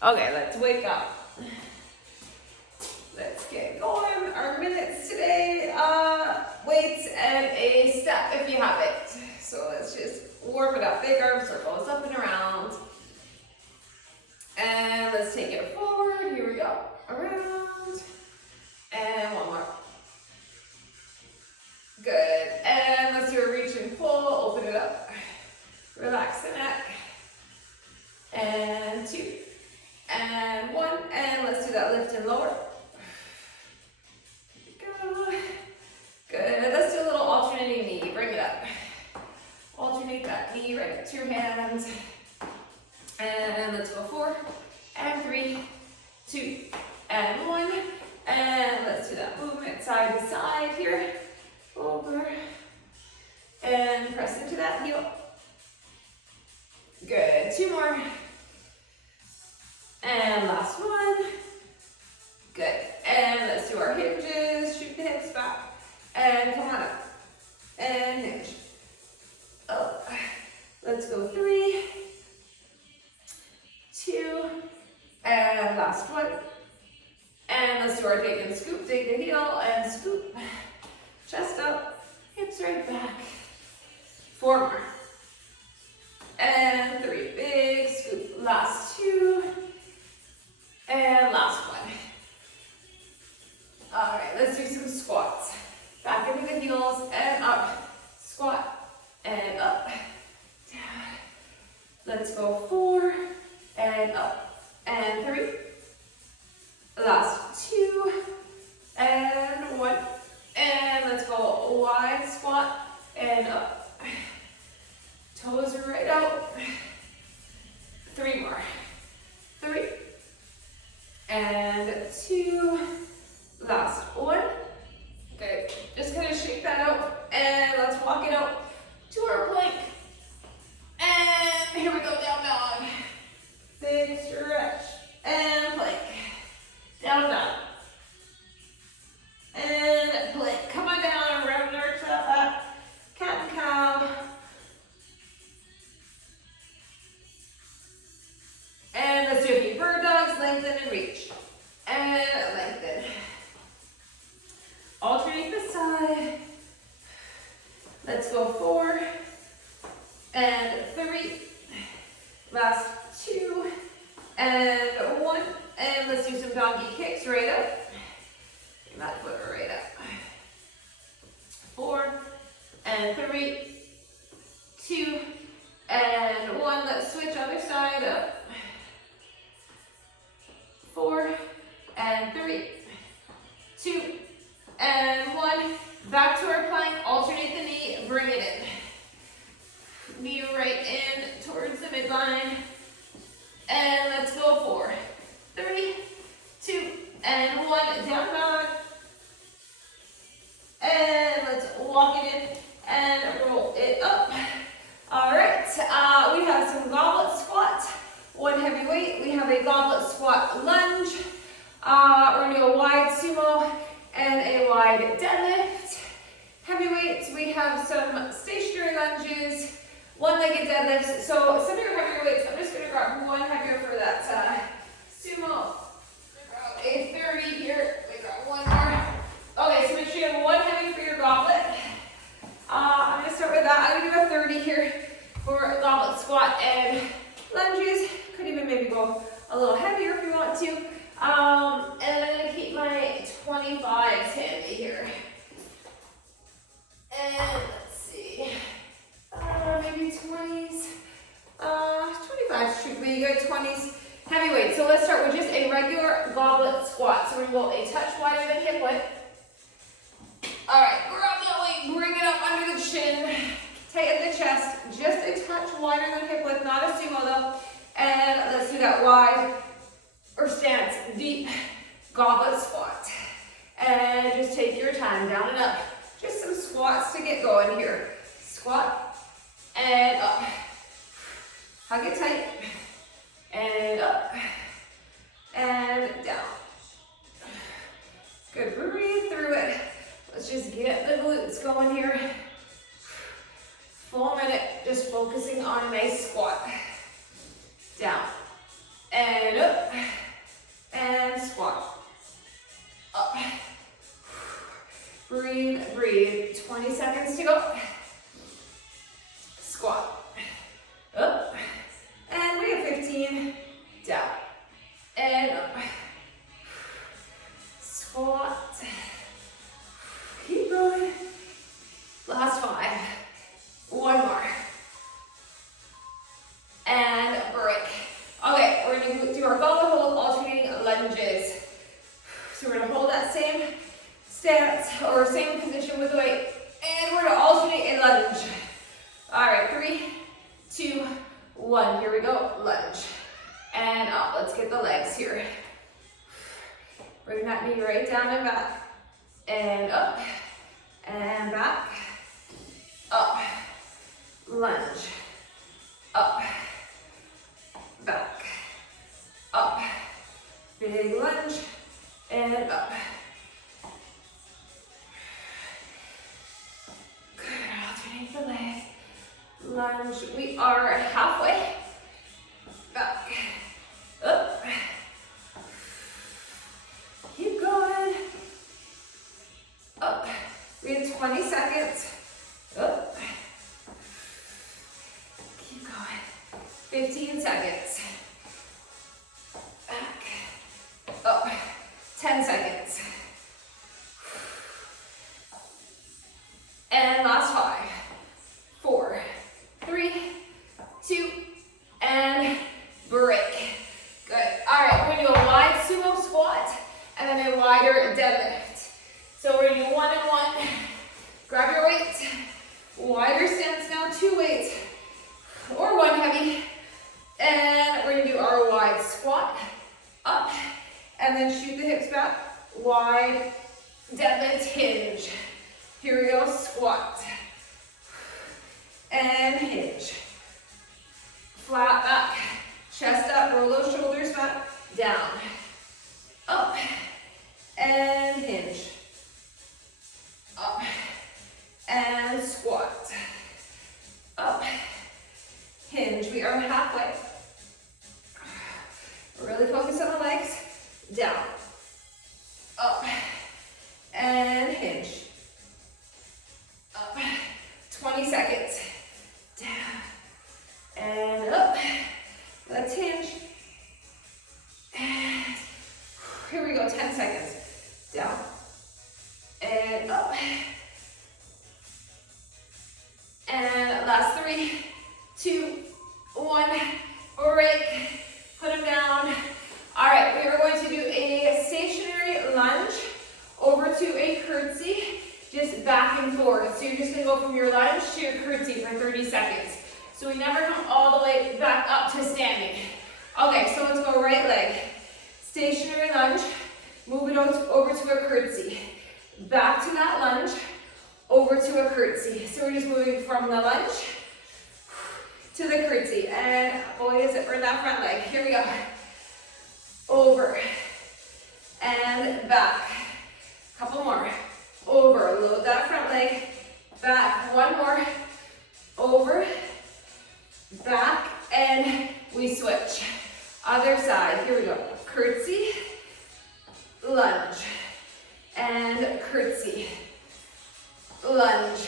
Okay, let's wake up. Let's get going. Our minutes today, weights and a step if you have it. So let's just warm it up. Big arm circles up and around. And let's take it forward. Here we go. Around. And one more. Good. And let's do a reach and pull. Open it up. Relax the neck. And 2. And 1. And let's do that lift and lower. Go. Good. Let's do a little alternating knee. Bring it up. Alternate that knee right up to your hands. And let's go 4. And 3. 2. And 1. And let's do that movement side to side here. Over. And press into that heel. Good. 2 more. And last one. Good. And let's do our hinges. Shoot the hips back. And come on up. And hinge. Up. Let's go 3. 2. And last one. And let's do our dig and scoop. Dig the heel and scoop. Chest up. Hips right back. 4 more. And 3. Big scoop. Last 2. And last one. All right, let's do some squats. Back into the heels and up. Squat and up. Down. Let's go 4 and up. And 3. Last 2. And 1. And let's go wide squat and up. Toes are right out. 3 more. 3. And 2. Last 1. Good. Just gonna shake that out and let's walk it out to our plank. And here we go, down dog. Big stretch and plank. Down dog. And plank. Come on down and round arch that back. Cat and cow. And let's do a few bird dogs. Lengthen and reach. And lengthen. Alternate the side. Let's go 4 and 3. Last 2 and 1. And let's do some donkey kicks right up. Bring that foot right up. 4 and 3. 2 and 1. Let's switch other side up. 4 and 3. 2 and 1. Back to our plank. Alternate the knee. Bring it in. Knee right in towards the midline. And let's go 4, 3, 2, and 1. Down dog. And let's walk it in and roll it up. All right. We have some goblet squats. 1 heavy weight. We have a goblet squat lunge. We're going to do a wide sumo and a wide deadlift. Heavy weights, we have some stationary lunges, 1-legged deadlifts. So some of your heavier weights, I'm just going to grab 1 heavier for that sumo. Grab a 30 here. We got 1 more. Okay, so make sure you have 1 heavy for your goblet. I'm going to start with that. I'm going to do a 30 here for a goblet squat and lunges. Could even maybe go a little heavier if you want to. And I'm going to keep my 25s handy here. And let's see, maybe 20s. 25s should be good. 20s, heavy weight. So let's start with just a regular goblet squat. So we're going to go a touch wider than hip width. All right, grab that weight, bring it up under the chin, tighten the chest, just a touch wider than hip width, not a sumo though. And let's do that wide or stance, deep goblet squat. And just take your time, down and up. Just some squats to get going here. Squat and up. Hug it tight. And up. And down. Good, breathe through it. Let's just get the glutes going here. Full minute, just focusing on a nice squat. Down. And up. 20 seconds to go. Squat. Up. And we have 15. Down. And up. Squat. Keep going. Last 5. One more. And break. Okay, we're going to do our goblet hold, alternating lunges. So we're going to hold that same stance or same position with the weight, and we're going to alternate a lunge. All right, 3, 2, 1. Here we go. Lunge. And up. Let's get the legs here. Bring that knee right down and back. And up. And back. Up. Lunge. Up. Back. Up. Big lunge. And up. Good. Alternate the leg. Lunge. We are halfway. Back. Up. Keep going. Up. We have 20 seconds. Up. Keep going. 15 seconds. Back. Up. 10 seconds. And last 5, 4, 3, 2, and break. Good. All right, we're going to do a wide sumo squat and then a wider deadlift. So we're going to do 1 and 1. Grab your weight. Wider stance now, 2 weights or 1 heavy. And we're going to do our wide squat up and then shoot the hips back. Wide deadlift hinge. Here we go, squat. And hinge. Flat back, chest up, roll those shoulders back, down. Up, and hinge. Up, and squat. Up, hinge. We are halfway. Really focus on the legs. Down. Up, and hinge. Up, 20 seconds. Down, and up. Let's hinge. And here we go, 10 seconds. Down, and up. And last 3, 2, 1, break. Put them down. All right, we are going to do a stationary lunge over to a curtsy, just back and forth. So you're just gonna go from your lunge to your curtsy for 30 seconds. So we never come all the way back up to standing. Okay, so let's go right leg. Stationary lunge, move it over to a curtsy. Back to that lunge, over to a curtsy. So we're just moving from the lunge to the curtsy. And boy, is it for that front leg. Here we go. Over and back. Couple more. Over, load that front leg. Back, 1 more. Over, back, and we switch. Other side, here we go. Curtsy, lunge, and curtsy, lunge.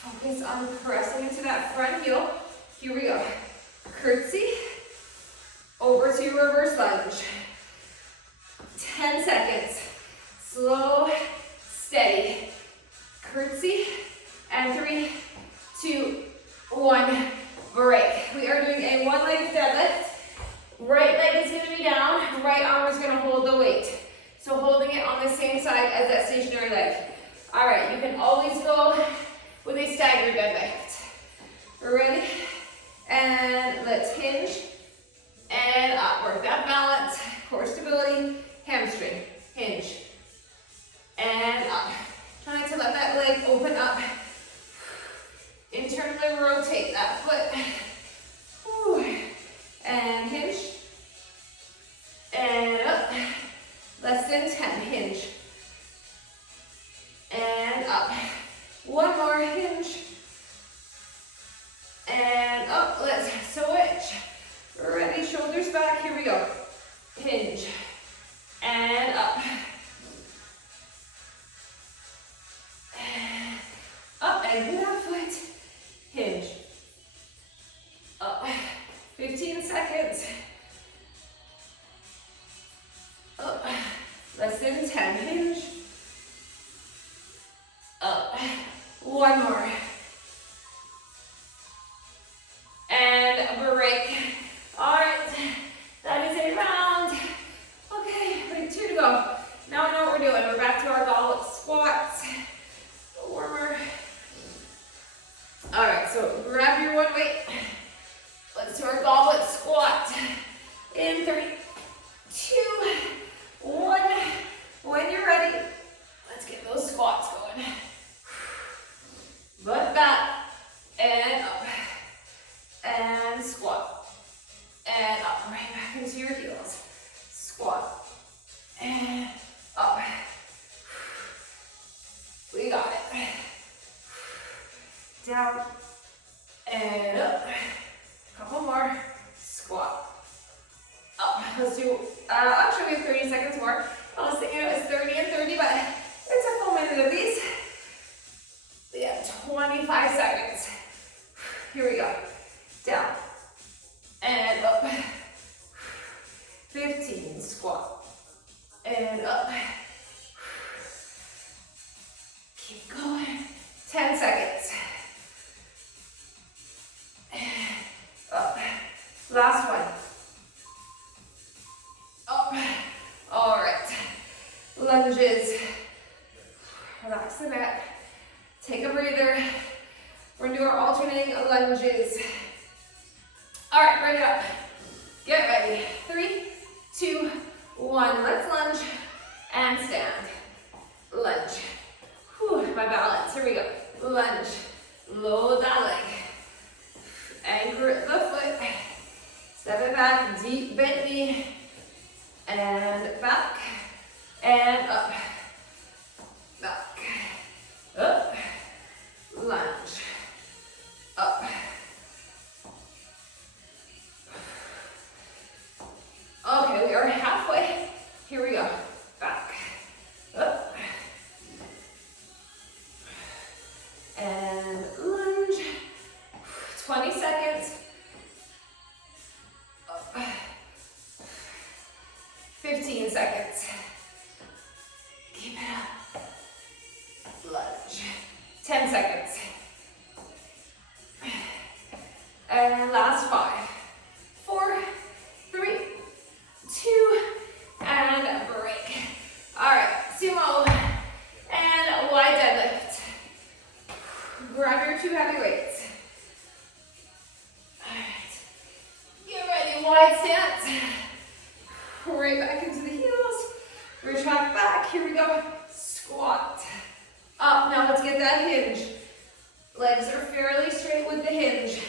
Focus on pressing into that front heel. Here we go. Curtsy, over to reverse lunge. 10 seconds. Slow, steady. Curtsy, and 3, 2, 1, break. We are doing a 1-leg deadlift. Right leg is going to be down, right arm is going to hold the weight. So holding it on the same side as that stationary leg. All right, you can always go with a staggered deadlift. Ready? And let's hinge and up. Work that balance, core stability, hamstring, hinge, and up. Try not to let that leg open up. Internally rotate that foot. Whew. And hinge. And up. Less than 10, hinge. And up. 1 more, hinge. And up, let's switch. Ready, shoulders back, here we go. Hinge. And up. 15 seconds. Up. Less than 10. Hinge. Up. One more. And break. All right. That is a round. Okay, we have 2 to go. Now we know what we're doing. We're back to our goblet squats. Warmer. All right, so grab your one weight. Let's do our goblet squat. In 3, 2, 1. When you're ready, let's get those squats going. Butt back and up. And squat. And up. Right back into your heels. Squat. And up. We got it. Down. And up. Couple more. Squat. Up. Let's do, actually we have 30 seconds more. I was thinking it was 30 and 30, but it's a full minute of these. We have 25 seconds. Here we go. Down. And up. 15. Squat. And up. Keep going. 10 seconds. Up. Last one. Up. All right. Lunges. Relax the neck. Take a breather. We're going to do our alternating lunges. All right, bring it up. Get ready. 3, 2, 1. Let's lunge and stand. Lunge. Whew, my balance. Here we go. Lunge. Load that leg. Anchor the foot. Step it back. Deep bent knee. And back. And up. Back. Up. Lunge. Up. Okay, we are halfway. Here we go. Back. Up. And lunge. 20 seconds. Up. 15 seconds. Keep it up. Lunge. 10 seconds. And last 5, 4, 3, 2, and break. All right, sumo and wide deadlift. Grab your 2 heavy weights. All right, get ready, wide stance. Right back into the heels. Retract back, here we go. Squat. Up, now let's get that hinge. Legs are fairly straight with the hinge.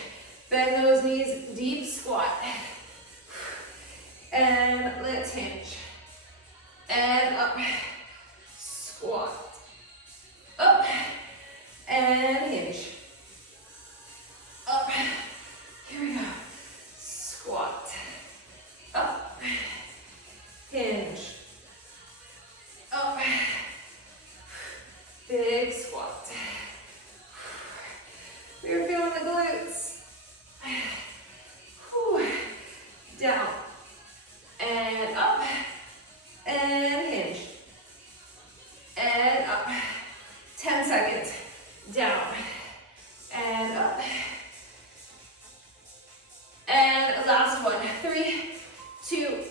Bend those knees, deep squat. And let's hinge. And up. Squat. Up. And hinge. Up. Here we go. Squat. Up. Hinge. Up. Big squat. We're feeling the glutes. Whew. Down. And up. And hinge. And up. 10 seconds. Down. And up. And last one. 3, 2,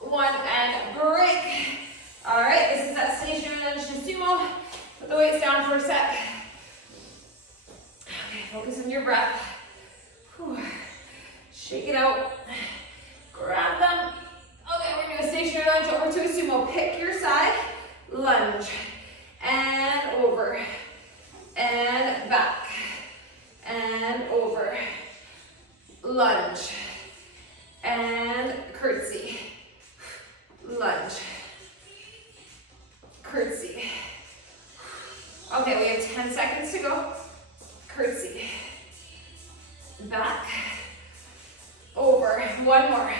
1, and break. All right, this is that stationary lunge to sumo. Put the weights down for a sec. Okay, focus on your breath. Whew. Shake it out. Grab them. Okay, we're gonna do a stationary lunge over to a sumo. Pick your side. Lunge. And over. And back. And over. Lunge. And curtsy. Lunge. Curtsy. Okay, we have 10 seconds to go. Curtsy. Back. Over. One more.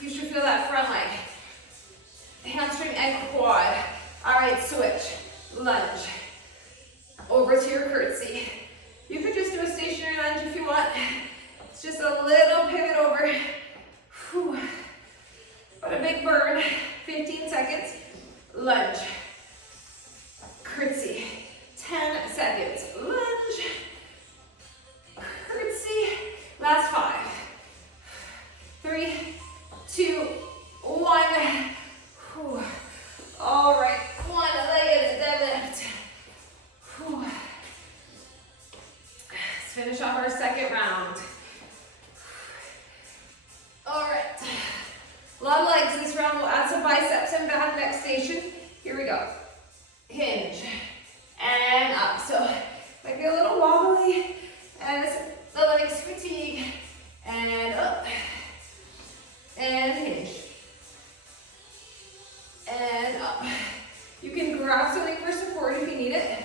You should feel that front leg. Hamstring and quad. All right, switch. Lunge. Over to your curtsy. You could just do a stationary lunge if you want. It's just a little pivot over. Whew. But a big burn. 15 seconds. Lunge. Curtsy. 10 seconds. Lunge. Curtsy. Last 5. 3, 2, 1. Whew. All right. One-legged deadlift. Whew. Let's finish off our second round. All right. A lot of legs this round. We'll add some biceps and back next station. Here we go. Hinge. And up. So might be a little wobbly as the legs fatigue. And up. And hinge. And up. You can grab something for support if you need it.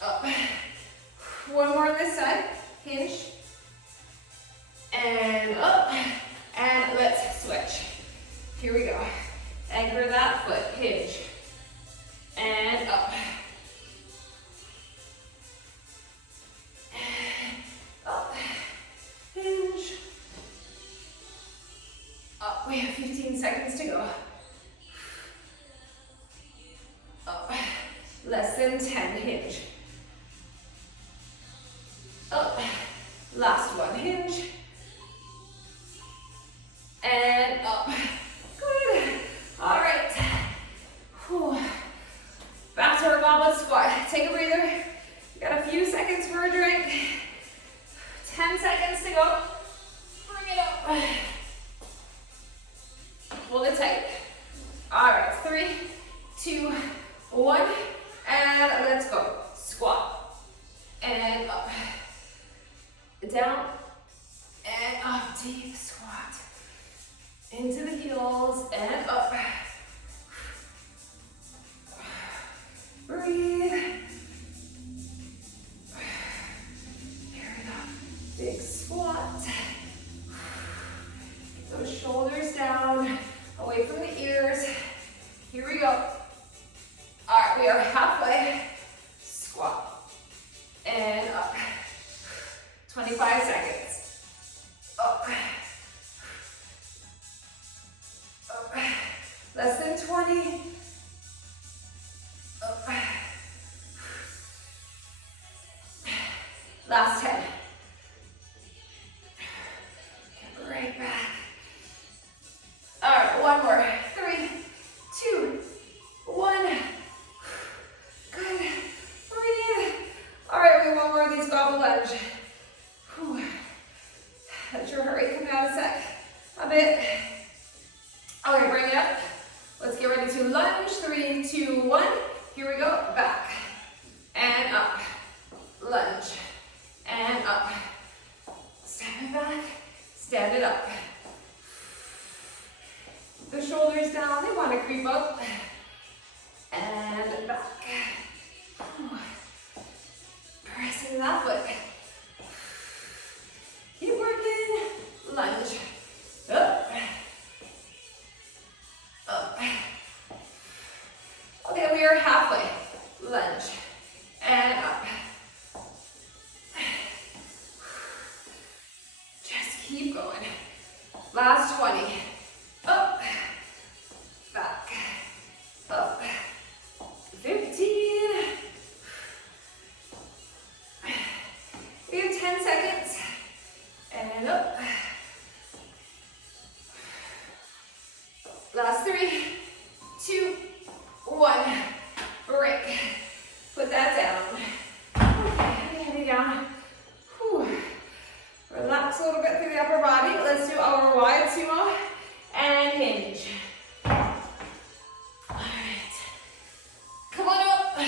Up. One more on this side. Hinge. And up. And let's switch. Here we go. Anchor that foot. Hinge. And up. And up. Hinge. Up. We have 15 seconds to go. Up. Less than 10. Hinge. Up. Last one. Hinge. And up. Good. All right. Whew. Back to our goblet squat. Take a breather. We got a few seconds for a drink. 10 seconds to go. Bring it up. Hold it tight. All right. 3, 2, 1. And let's go. Squat. And up. Down. And up. Deep squat. Into the heels and up. Breathe. Here we go. Big squat. Those shoulders down, away from the ears. Here we go. All right, we are halfway. Squat. And up. 25 seconds. Up. Up. Less than 20. Up. Last 10. Get right back. All right, one more. 3, 2, 1. Good. Breathe. All right, we have one more of these goblet lunge. Whew. Let your heart rate come down a bit. Okay, bring it up. Let's get ready to lunge. 3, 2, 1. Here we go. Back and up. Lunge and up. Step it back. Stand it up. The shoulders down. They want to creep up. And back. Pressing that foot. Keep working. Lunge. Up. Up. Okay, we are halfway. Lunge. And up. Just keep going. Last 20. Up. Back. Up. 15. We have 10 seconds. And up. Last 3, 2, 1. Break. Put that down. Okay, heavy down. Whew. Relax a little bit through the upper body. Let's do our wide sumo and hinge. All right. Come on up.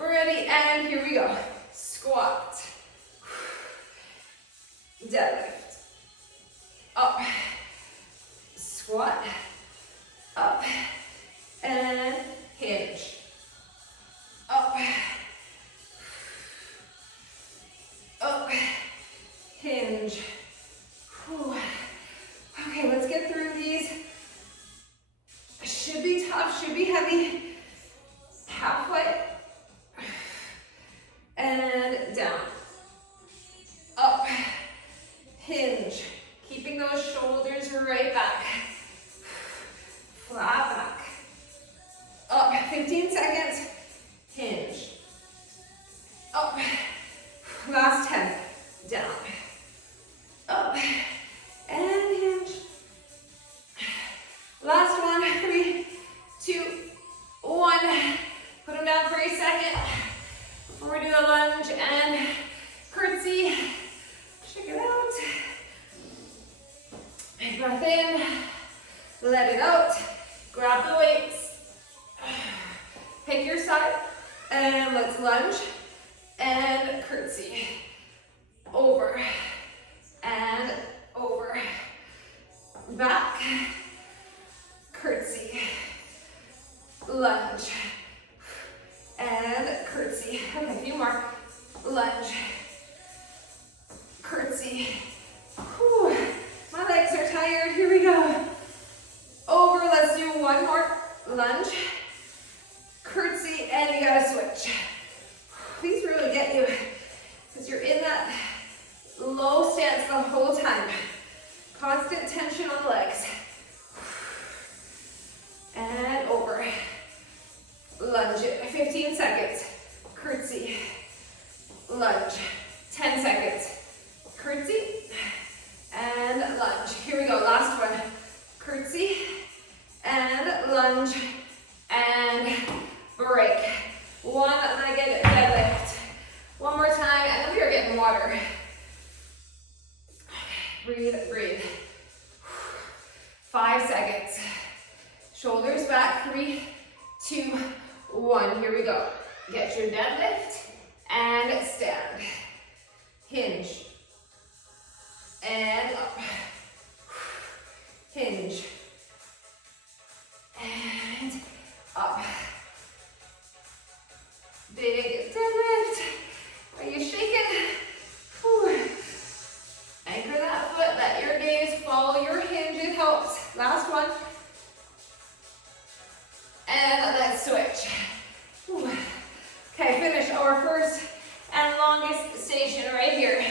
Ready, and here we go. Squat. Deadlift. Up. Squat. Up. And hinge. Up. Up. Hinge. Whew. Okay, let's get through these. Should be tough, should be heavy. Halfway. And down. breath in, let it out, grab the weights, pick your side, and let's lunge, and curtsy, over, and over, back, curtsy, lunge, and curtsy. Okay, a few more. Lunge, curtsy. Whew. My legs are tired. Here we go. Over. Let's do one more. Lunge, curtsy, and you gotta switch. These really get you because you're in that low stance the whole time. Constant tension on the legs. And over. Lunge it. 15 seconds. Curtsy. Lunge. 10 seconds. Curtsy. And lunge. Here we go. Last one. Curtsy. And lunge. And break. One-legged deadlift. One more time, and then we are getting water. Breathe, breathe. 5 seconds. Shoulders back, 3, 2, 1. Here we go. Get your deadlift and stand. Hinge. And up. Hinge. And up. Big deadlift. Are you shaking? Whew. Anchor that foot, let your gaze follow your hinge, it helps. Last one. And let's switch. Whew. Okay, finish our first and longest station right here.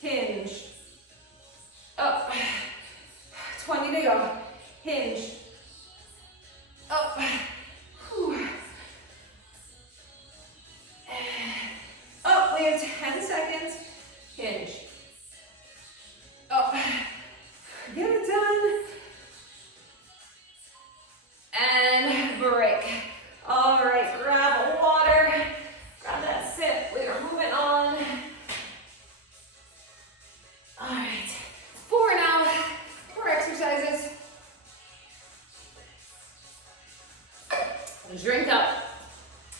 Hinge. Up. 20 to go. Hinge. Up. Whew. Up. We have 10 seconds. Hinge. Up. Get it done. And break. All right, grab water. Grab that sip. We are moving on. All right, 4 now. 4 exercises. Drink up.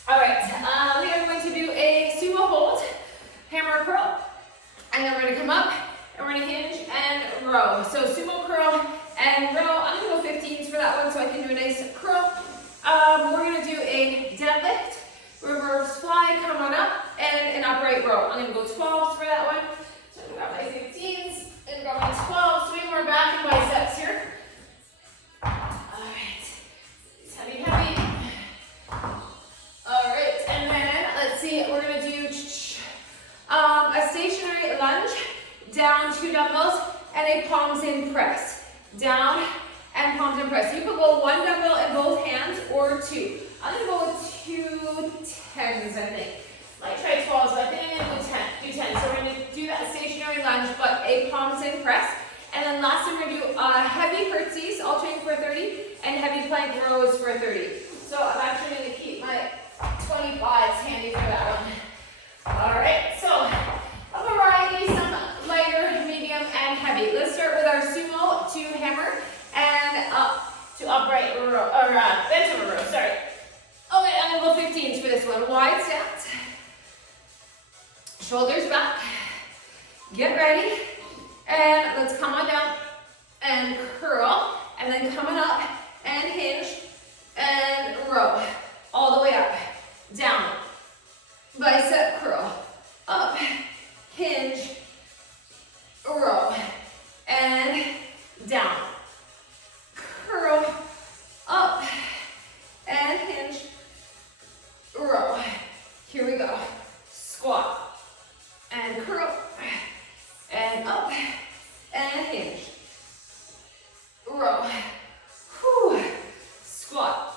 All right, we are going to do a sumo hold, hammer curl, and then we're going to come up and we're going to hinge and row. So sumo curl and row. I'm going to go 15s for that one so I can do a nice curl. We're going to do a deadlift, reverse fly, come on up, and an upright row. I'm going to go 12s for that one. So I'm going to grab my 15s and grab my 12s. Swing more back and biceps here. All right. It's heavy, heavy. All right, and then let's see, we're going to do a stationary lunge, down 2 dumbbells, and a palms in press. Down and palms in press. You could go 1 dumbbell in both hands or 2. I'm going to go with 2 10s, I think. Might try 12s, but I think I'm going to do 10. So we're going to do that stationary lunge, but a palms in press. And then last time we're going to do heavy curtsies, alternating for 30, and heavy plank rows for 30. So I'm actually going to keep my 25s handy for that one. All right, so a variety, some lighter, medium, and heavy. Let's start with our sumo to hammer and up to upright row, or bent over row, sorry. Okay, I'm gonna go 15s for this one. Wide stance. Shoulders back. Get ready. And let's come on down and curl. And then coming up and hinge and row. All the way up. Down. Bicep curl. Up. Hinge. Row. And down. Curl. Up. And hinge. Row. Here we go. Squat. And curl. And up. And hinge. Row. Whew. Squat.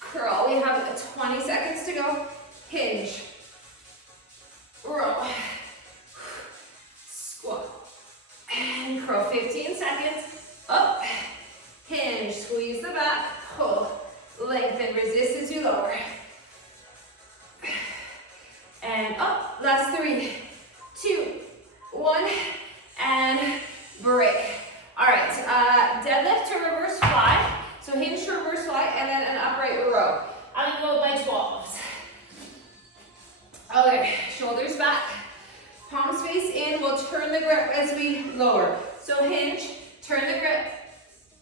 Curl. We have 20 seconds to go. Hinge. release in, we'll turn the grip as we lower. So hinge, turn the grip,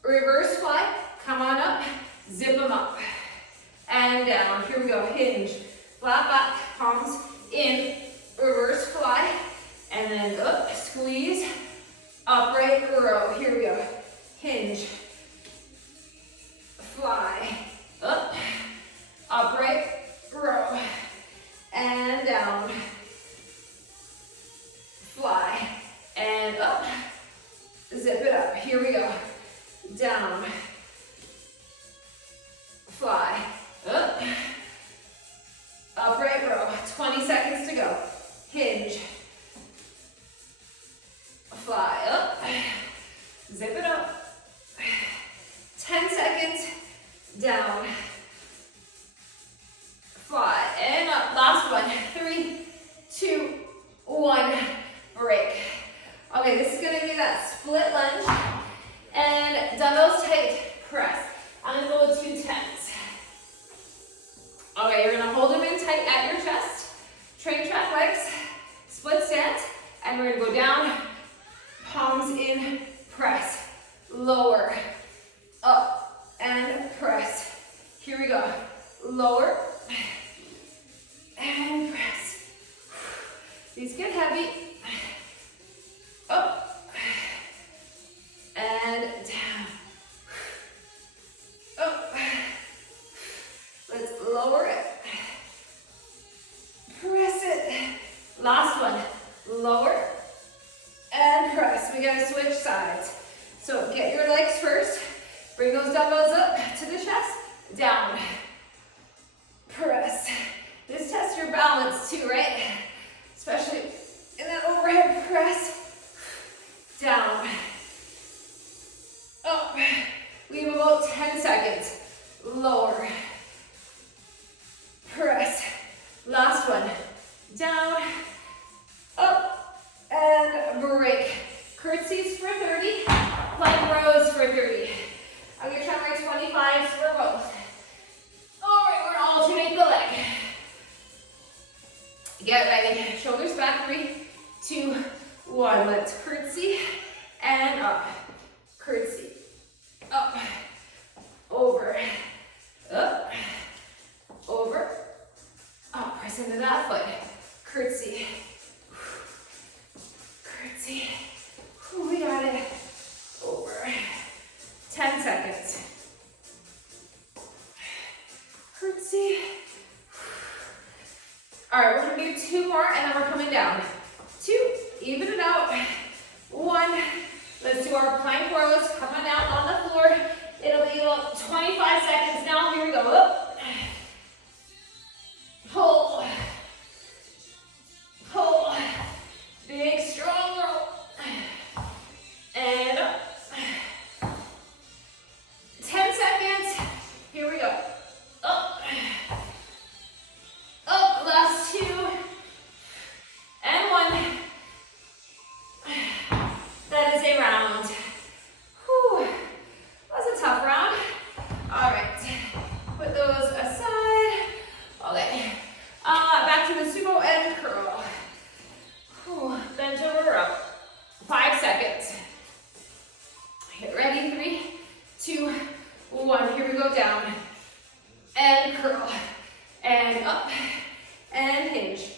reverse fly, come on up, zip them up, and down. Here we go, hinge, flat back, palms in, reverse fly, and then up, squeeze, upright row. Here we go, hinge, fly, up, upright row, and down, fly, and up, zip it up. Here we go, down, fly, up, upright row. 20 seconds to go. Hinge, fly, up, zip it up. 10 seconds, down, fly, and up. Last one. 3, 2, 1, break. Okay, this is gonna be that split lunge and dumbbells tight press. I'm gonna go with 2 10s. Okay, you're gonna hold them in tight at your chest, train track legs, split stance, and we're gonna go down, palms in, press, lower, up, and press. Here we go, lower, and press. These get heavy, up, and down, up. Let's lower it, press it. Last one, lower, and press. We gotta switch sides. So get your legs first, bring those dumbbells up to the chest, down, press. This tests your balance too, right? Especially in that overhead press, down, up. We have about 10 seconds, lower, press. Last one, down, up, and break. Curtsies for 30, plank rows for 30. I'm gonna try my 25s for both. All right, we're gonna alternate the leg. Get ready, shoulders back, 3, 2, 1. Let's curtsy and up, curtsy, up, over, up, over, up. Press into that foot, curtsy, curtsy. We got it. Over. 10 seconds. Curtsy. All right, we're gonna do 2 more and then we're coming down. 2, even it out. 1, let's do our plank rows. Come on down on the floor. It'll be about 25 seconds now. Here we go, up. Pull. Pull. Big, strong row. And up. 10 seconds. Here we go. Up. Up. Last 2. And 1. That is a round. Whew. That was a tough round. All right. Put those aside. Okay. Back to the sumo and curl. Whew. Bent over up. 5 seconds. Get ready, 3, 2, 1. Here we go, down, and curl, and up, and hinge,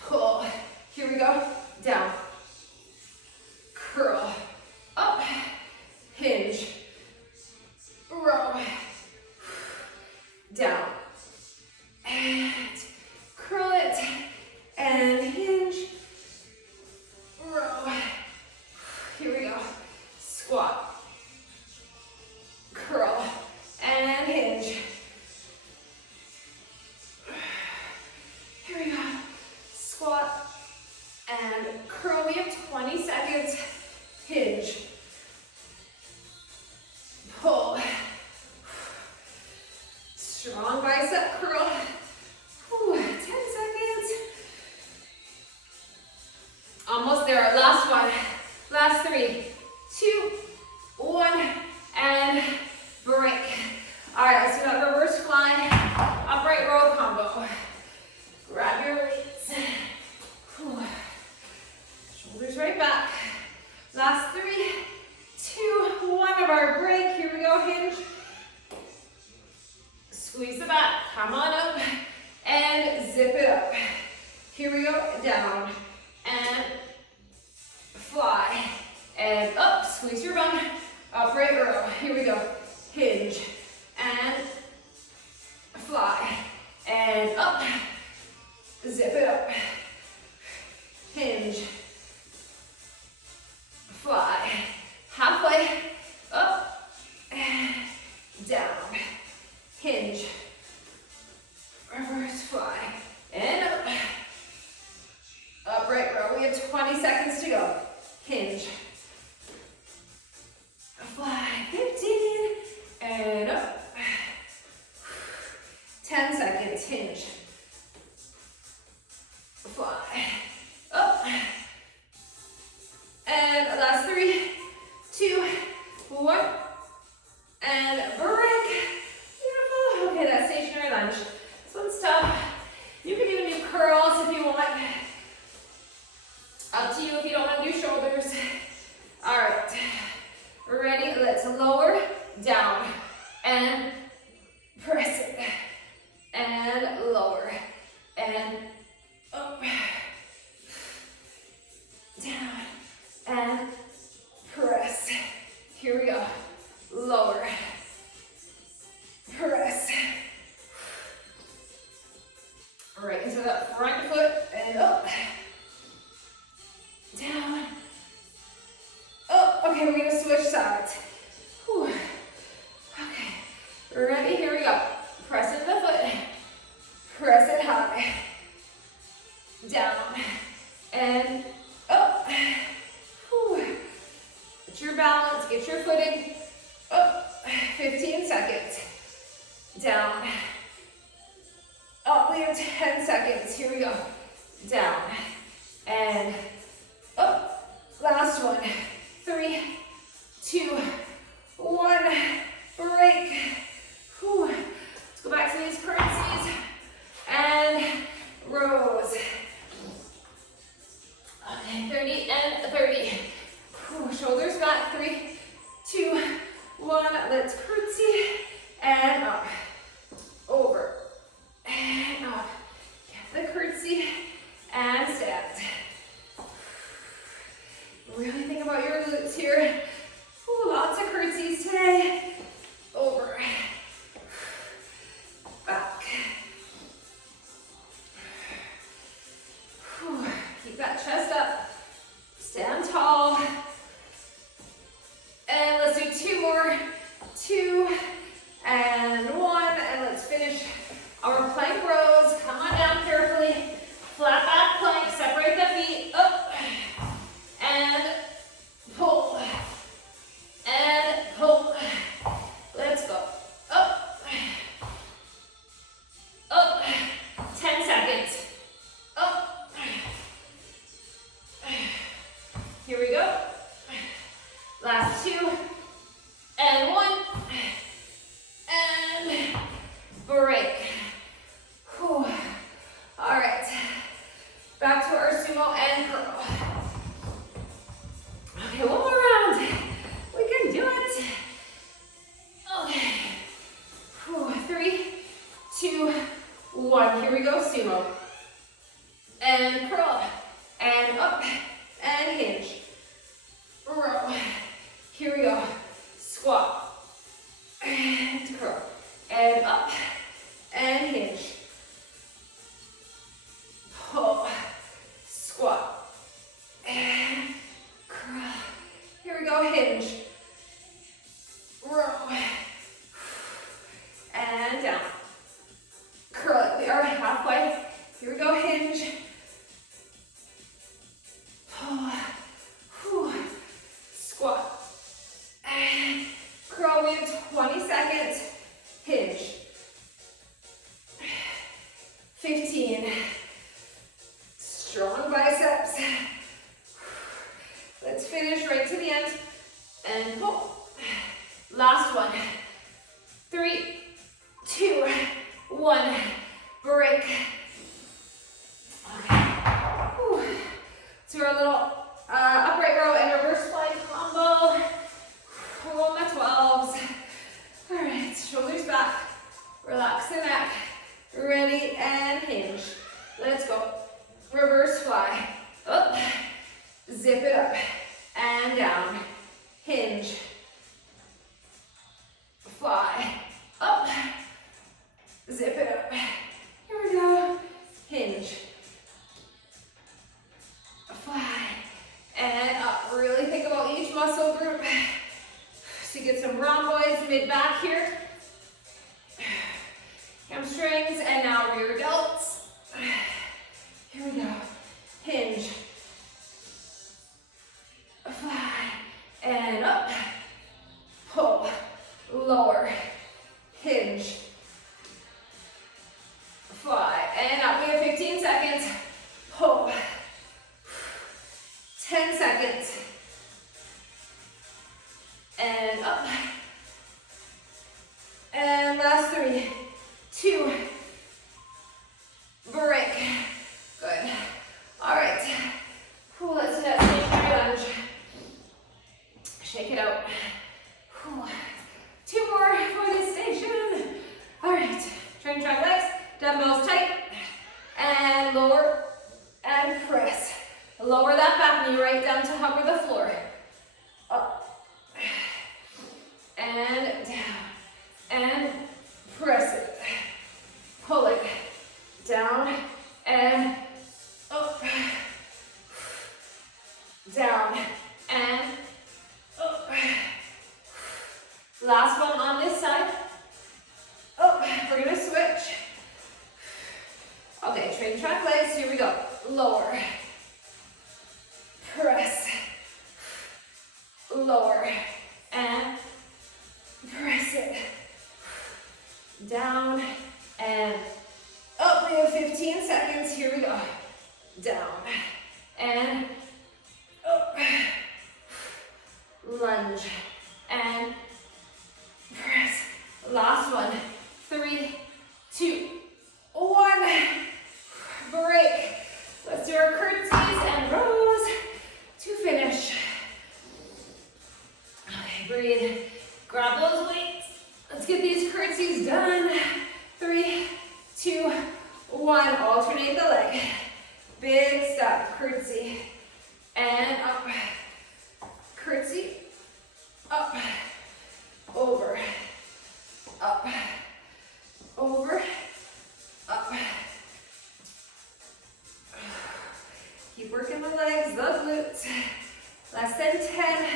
pull. Here we go, down, curl, up, hinge, row, down, and curl it, and hinge, row. Here we go. Squat, curl, and hinge. Here we go. Squat and curl. We have 20 seconds. Hinge. Pull. Strong bicep curl. Whew, 10 seconds. Almost there. Last one. Last 3, 2, 1, and break. All right, let's do that reverse fly, upright row combo. Grab your weights. Whew. Last 3, 2, 1 of our break. Here we go, hinge. Squeeze the back, come on up, and zip it up. Here we go, down, and fly, and up, squeeze your bum, upright row. Here we go, hinge, and fly, and up, zip it up, hinge, fly, halfway, up, down, hinge, reverse fly, and up, upright row. We have 20 seconds to go. Hinge, fly, 15, and up, 10 seconds, hinge, fly, up, and last 3, 2, 1, and break. Beautiful. Okay, that stationary lunge. This one's tough. You can even do curls if you want. Up to you if you don't want to do shoulders. All right. Ready? Let's lower, down, and press it. And lower, and up, down, and press. Here we go. Lower, press. Right into that front foot, and up, down, up. Okay, we're gonna switch sides. Whew. Okay, ready? Here we go. Press into the foot, press it high, down, and up. Whew. Get your balance, get your footing. Up, 15 seconds, down, up. We have 10 seconds. Here we go. Down, and up. Last one. 3, 2, 1. Break. Whew. Let's go back to these curtsies and rows. Okay, 30 and 30. Whew. Shoulders back. 3, 2, 1. Let's curtsy and up. Over. And up. Get the curtsy and stand. Really think about your glutes here. Ooh, lots of curtsies today. Over. Back. Whew. Keep that chest up. Stand tall. And let's do 2 more. 2 and 1. And let's finish our plank rows. Come on down carefully. Flat back plank. Separate the feet. Up. And pull. And pull. Let's go. Up. Up. 10 seconds. Up. Here we go. Last 2. And 1. And break. Whew. All right. Back to our sumo and curl. Okay, one more round. We can do it. Okay. Whew. 3, 2, 1. Here we go, sumo. And curl. And up. And hinge. Row. Here we go. Squat. And curl. And up. And hinge. Pull. Squat. And curl. Here we go, hinge. Row. And down. Curl it. We are halfway. Here we go, hinge. Pull. Whew. Squat. And curl. We have 20 seconds. Hinge. 15. Strong biceps. Let's finish right to the end. And pull. Last one. 3, 2, 1. Break. Okay. Whew. So our little upright row and reverse plank. muscle group. So you get some rhomboids mid-back here. Hamstrings, and now rear delts. Here we go. Hinge. 5, and up. Pull, lower, hinge. 5, and up. We have 15 seconds. Pull. 10 seconds. And up. And last 3, 2, break. Good. All right. Cool. Let's do that stationary lunge. Shake it out. Whew. 2 more for this station. All right. Train track legs, dumbbells tight, and lower and press. Lower that back knee right down to hover the floor. Up and down and press it. Pull it down and up, down and up. Last one on this side. Oh, we're gonna switch. Okay, train track legs, here we go. Lower, press, lower, and press it. Down and up. We have 15 seconds, here we go. Down and up. Lunge and press. Last one. 3, 2, 1. Break. Let's do our curtsies and rows to finish. Okay, breathe. Grab those weights. Let's get these curtsies done. 3, 2, 1. Alternate the leg. Big step. Curtsy. And up. Curtsy. Up. Over. Up. Over. Up. Keep working the legs, the glutes. Less than 10.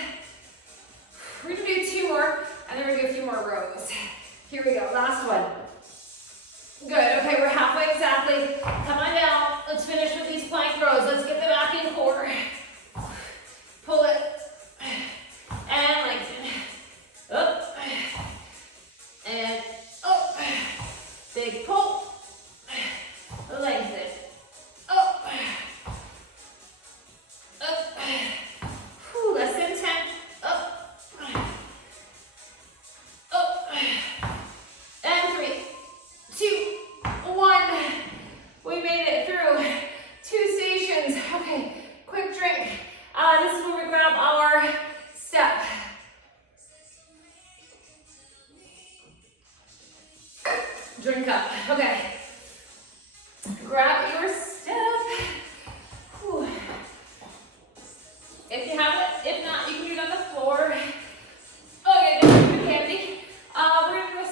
We're gonna do 2 more, and then we're gonna do a few more rows. Here we go, last one. Good, okay, we're halfway exactly. Come on down, let's finish with these plank rows. Let's get the back in core. Pull it, and lengthen. Up, and up. Big pull, lengthen. Up, up. Whew, less than 10. Up, up. And 3, 2, 1. We made it through 2 stations. Okay, quick drink. This is where we grab our step. Drink up. Okay. Grab your step. Whew. If you have it, if not, you can do it on the floor. Okay, good candy. We're gonna do a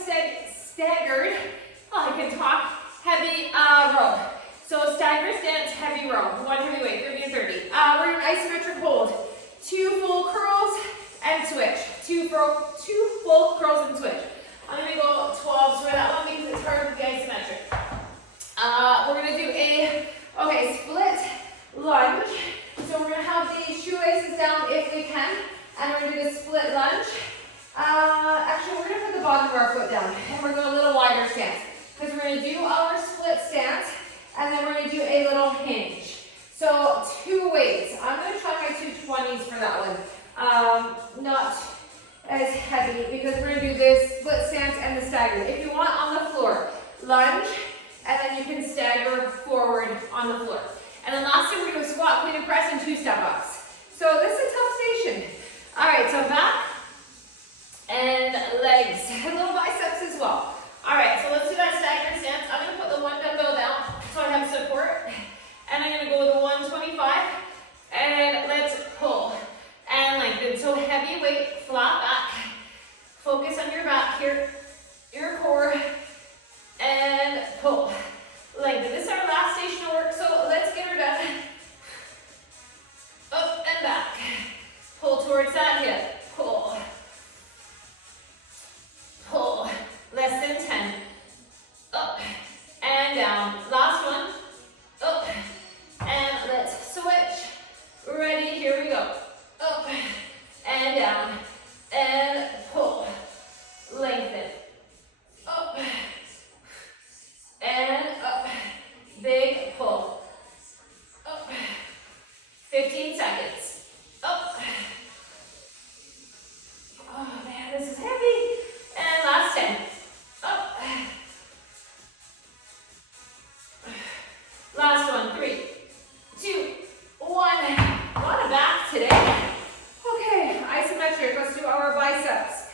staggered, I can talk, heavy row. So staggered stance, heavy row. 1 heavy weight, 30 and 30. We're in isometric hold. 2 full curls and switch. 2 full curls and switch. I'm gonna go 12s for that one because it's hard with the isometric. We're gonna do a, split lunge. So we're gonna have the shoelaces down if we can, and we're gonna do a split lunge. Actually, we're gonna put the bottom of our foot down, and we're going a little wider stance, because we're gonna do our split stance, and then we're gonna do a little hinge. So 2 weights. I'm gonna try my 220s for that one. Not as heavy, because we're gonna do this split stance and the stagger. If you want on the floor, lunge, and then you can stagger forward on the floor. And then last thing, we're gonna do a squat, clean and press, and 2 step ups. So this is a tough station. All right, so back and legs, and little biceps as well. All right, so let's do that staggered stance. I'm gonna put the 1 dumbbell down so I have support, and I'm gonna go with the 125, and let's pull and lengthen. So heavy weight, flat back. Focus on your back here, your core, and pull. Lengthen. This is our last station of work, so let's get her done. Up and back. Pull towards that hip. 15 seconds. Up. Oh man, this is heavy. And last 10. Up. Last one. 3, 2, 1. A lot of back today. Okay, isometric. Let's do our biceps.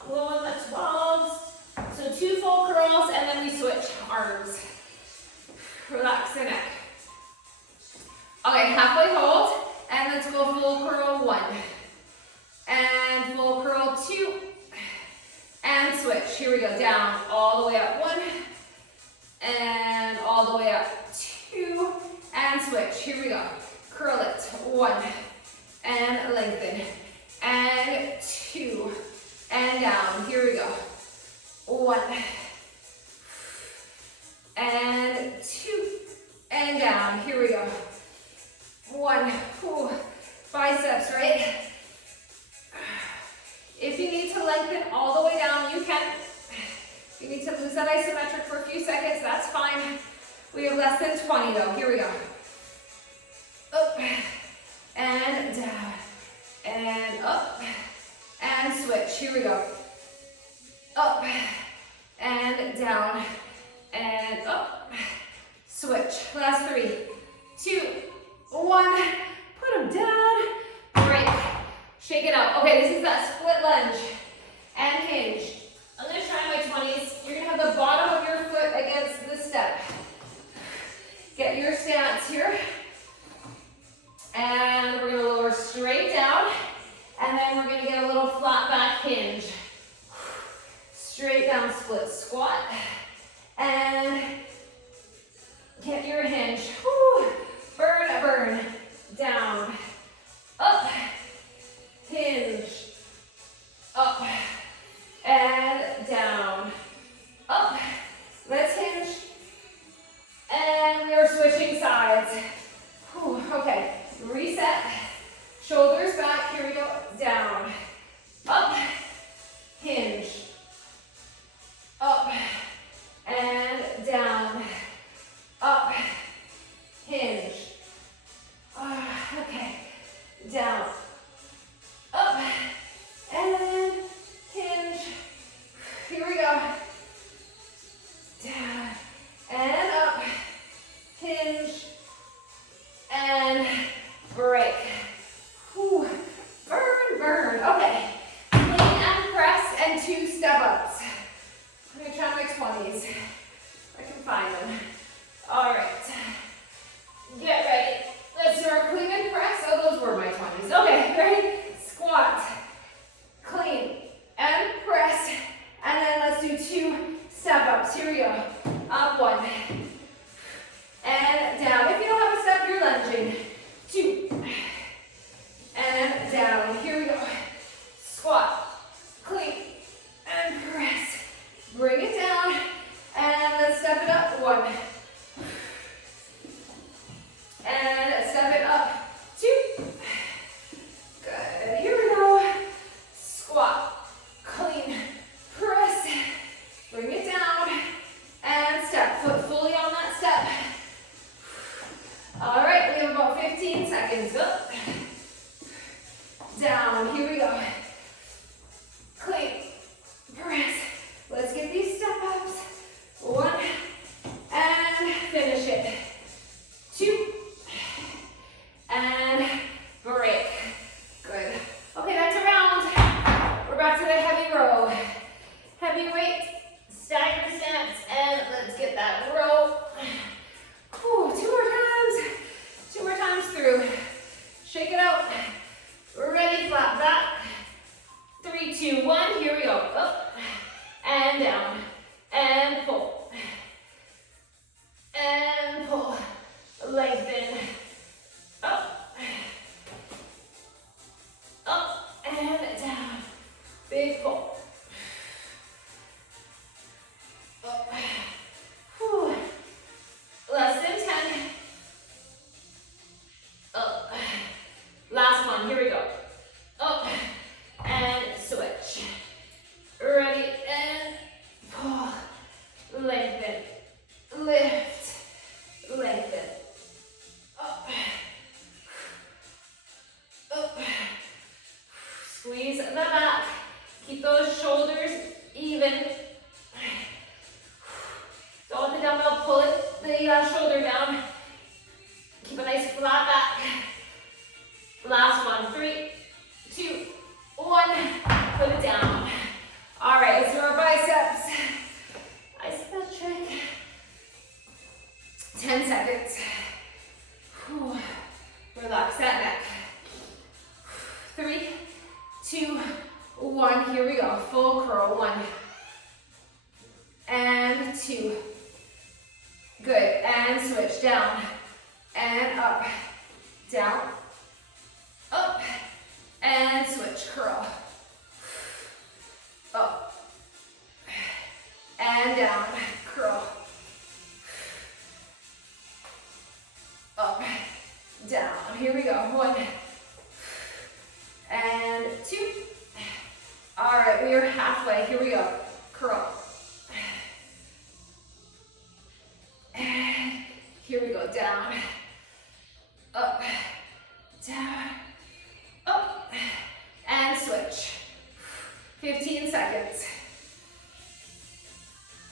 I'm going 12s. So 2 full curls, and then we switch arms. Relax the neck. Okay, halfway hold, and let's go full curl 1. And full curl 2. And switch. Here we go. Down, all the way up 1. And all the way up 2. And switch. Here we go. Curl it. 1. And lengthen. And 2. And down. Here we go. 1. And 2. And down. Here we go. 1. Ooh. Biceps, right? If you need to lengthen all the way down, you can. If you need to lose that isometric for a few seconds, that's fine. We have less than 20 though. Here we go. Up and down and up and switch. Here we go. Up and down and up. Switch. Last 3, 2, 1. Put them down. Break. Shake it out. Okay, this is that split lunge and hinge. I'm going to try my 20s. You're going to have the bottom of your foot against the step. Get your stance here. And we're going to lower straight down. And then we're going to get a little flat back hinge. Straight down split squat. And get your hinge. Whew. Burn, burn. Down. Up. Hinge. Up. And down. Up. Let's hinge. And we are switching sides. Whew. Okay. Reset. Shoulders back. Here we go. Down. Up. Hinge. Up. And down. Up. Hinge. Okay. Down. Up. And hinge. Here we go. Down. And up. Hinge. And break. Whew. Burn, burn. Okay. Clean and press and 2 step ups. I'm going to try my 20s. I can find them. All right. Get ready. Let's do our clean and press. Oh, those were my 20s. Okay, ready? Squat. Clean and press. And then let's do 2 step ups. Here we go. Up 1. And down. If you don't have a step, you're lunging. 2. And down. Here we go. Squat. Clean and press. Bring it down. And let's step it up. 1. And step it up. 2. Good. Here we go. Squat. Clean. Press. Bring it down. And step. Foot fully on that step. All right. We have about 15 seconds. Up. Down. Here we go. Clean. Press. Let's get these step ups. 1. And finish it. 2. And break. Good. Okay, that's a round. We're back to the heavy row. Heavy weight, stagger stance, and let's get that row. Ooh, 2 more times. 2 more times through. Shake it out. Ready, flat back. that back. Keep those shoulders even. Don't let the dumbbell pull the shoulder down. Keep a nice flat back. Last one. 3, 2, 1. Put it down. All right, let's do our biceps. Isometric. 10 seconds. Whew. Relax that neck. 3, 2, 1. Here we go. Full curl. 1 and 2. Good. And switch down and up, down, up, and switch. Curl. Up and down. Curl. Up, down. Here we go. 1 and 2. All right, we are halfway. Here we go. Curl. And here we go. Down, up, down, up, and switch. 15 seconds.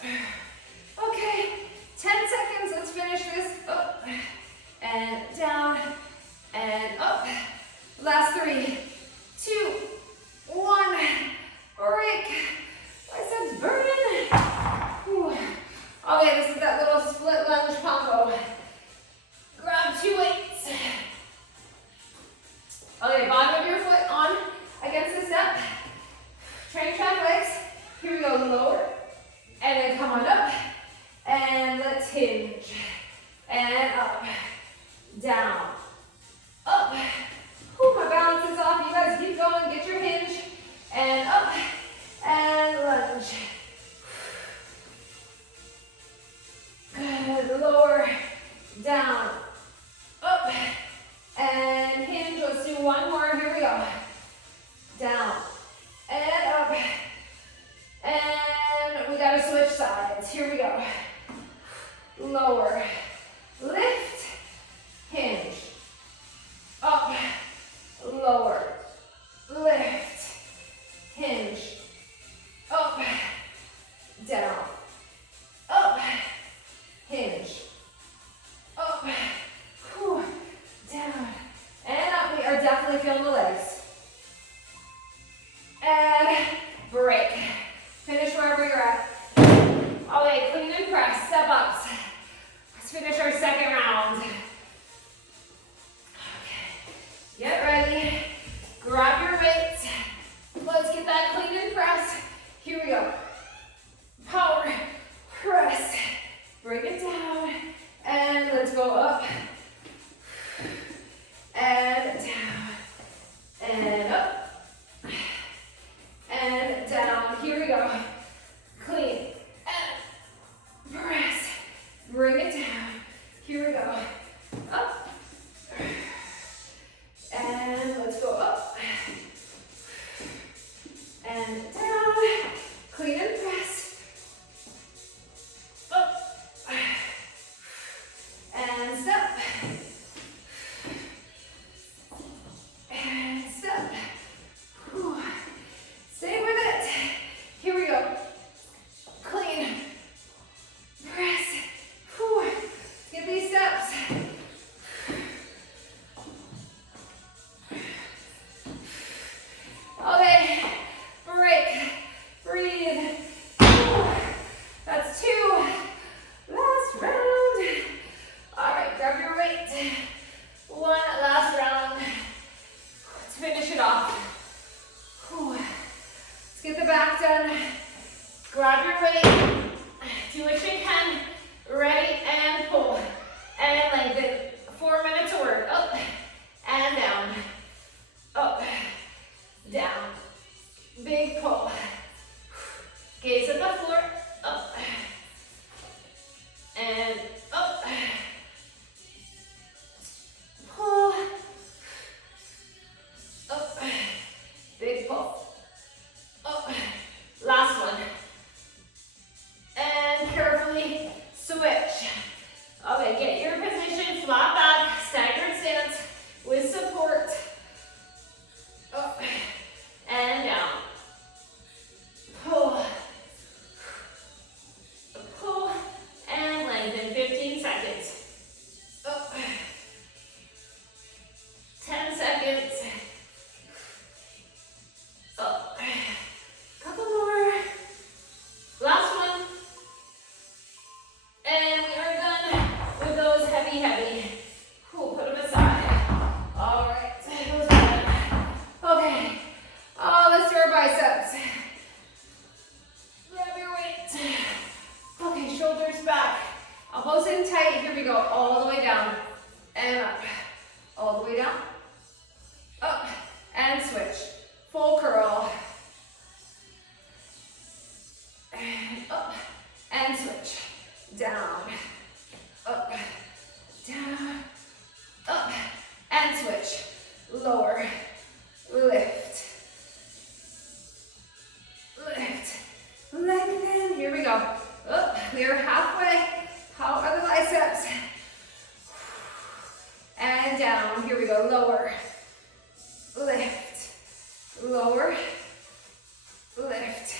Okay, 10 seconds. Let's finish this. Up and down and up. Last 3, 2, 1. Break. Biceps burning. Whew. Okay, this is that little split lunge combo. Grab 2 weights. Okay, bottom of your foot on against the step. Train track legs. Here we go, lower. And then come on up. And let's hinge. And up. Down. Up. Whew, my balance is off. You guys keep going. Get your hinge. And up. And lunge. Good. Lower. Down. Up. And hinge. Let's do one more. Here we go. Down. And up. And we gotta switch sides. Here we go. Lower. Lift. Hinge. Up. Lower. Lift. Hinge. Up. Down. Up. Hinge. Up. Whew. Down. And up. We are definitely feeling the legs. And break. Finish wherever you're at. Okay, clean and press. Step ups. Let's finish our second round. Okay. Get ready. Grab your weights. Let's get that clean and press. Here we go. Power. Press. Bring it down. And let's go up. And down. And up. And down. Here we go. Clean. And press. Bring it down. Here we go. Up. And let's go up. And down. Clean and press. Up. And step. And step. Whew. Stay with it. Here we go. Clean. Press. Whew. Get these steps. Okay. Break. Breathe. That's 2. Last round. All right, grab your weight. 1 last round. Let's finish it off. Whew. Let's get the back done. Grab your weight. Do what you can. Ready and pull. And lengthen. 4 minutes of work. Up and down. Up. Down. Big pull. Gaze at the floor. Up. And up. Pull. Up. Big pull. Up. Last one. lower, lift, lift, lengthen. Here we go. Oh, we are halfway. How are the biceps? And down. Here we go. Lower, lift, lower, lift.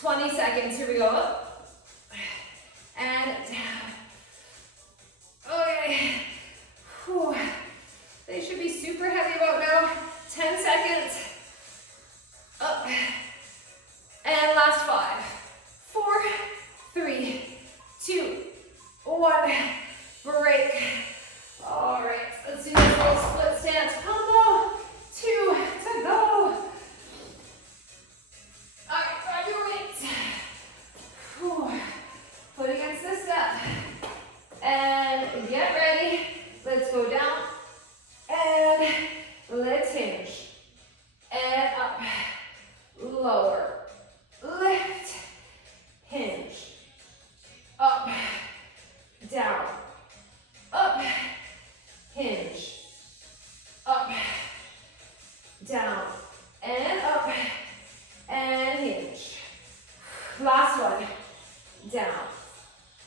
20 seconds. Here we go. Up and down. Okay. Whew. They should be super heavy about now. 10 seconds. Up. And last 5, 4, 3, 2, 1. Break. All right. Let's do this little split stance combo. 2 to go. All right. Grab your weights. Whew. Put against the step. And get ready. Let's go down. And let's hinge. And up. Lower. Lift. Hinge. Up. Down. Up. Hinge. Up. Down. And up. And hinge. Last one. Down.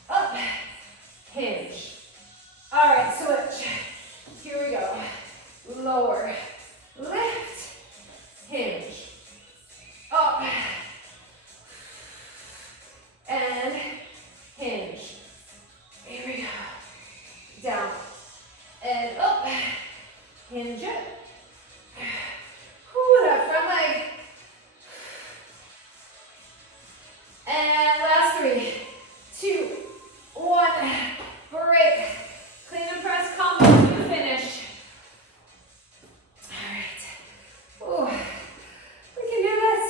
Up. Hinge. All right, switch. Here we go. Lower. Lift. Hinge. Up. And hinge. Here we go. Down. And up. Hinge it. Whew, that front leg. And last 3, 2, 1. Break. Clean and press combo to finish. All right. Ooh, we can do this.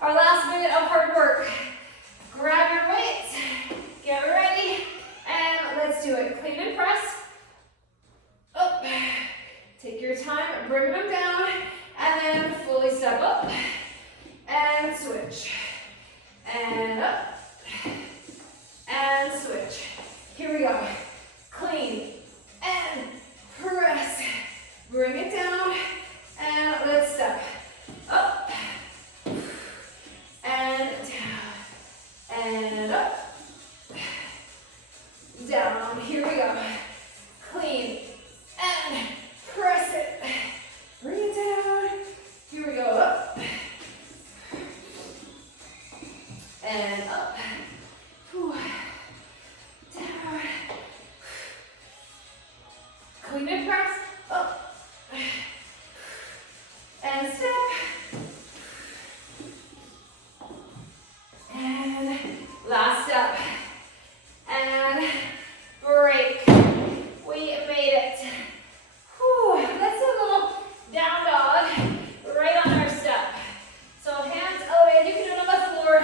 Our last minute of hard work. Grab your weights. Get ready. And let's do it. Clean and press. Up. Take your time. Bring them down. And then fully step up. And switch. And up. And switch. Here we go. Clean and press. Bring it down and let's step up and down and up, down. Here we go. Clean and press it. Bring it down. Here we go. Up and up. Whew. Down. Clean and press. Up. And step. And last step. And break. We made it. Whew. Let's do a little down dog right on our step. So hands elevated. You can do it on the floor.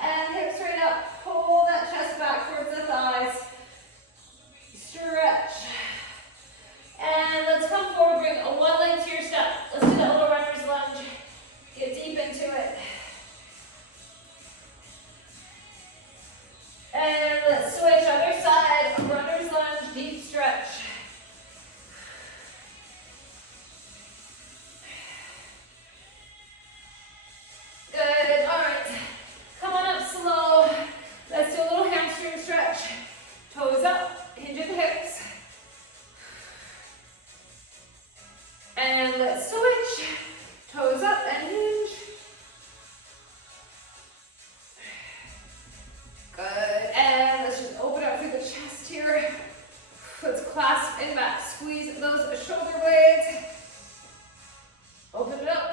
And hips straight up. Pull that chest back towards the thighs. Stretch. And let's come forward, bring one leg to your step. Let's do that little runner's lunge. Get deep into it. And let's switch other side. Runner's lunge, deep stretch. Good, all right. Come on up slow. Let's do a little hamstring stretch. Toes up, hinge at the hips. And let's switch. Toes up and hinge. Good. And let's just open up through the chest here. Let's clasp in back. Squeeze those shoulder blades. Open it up.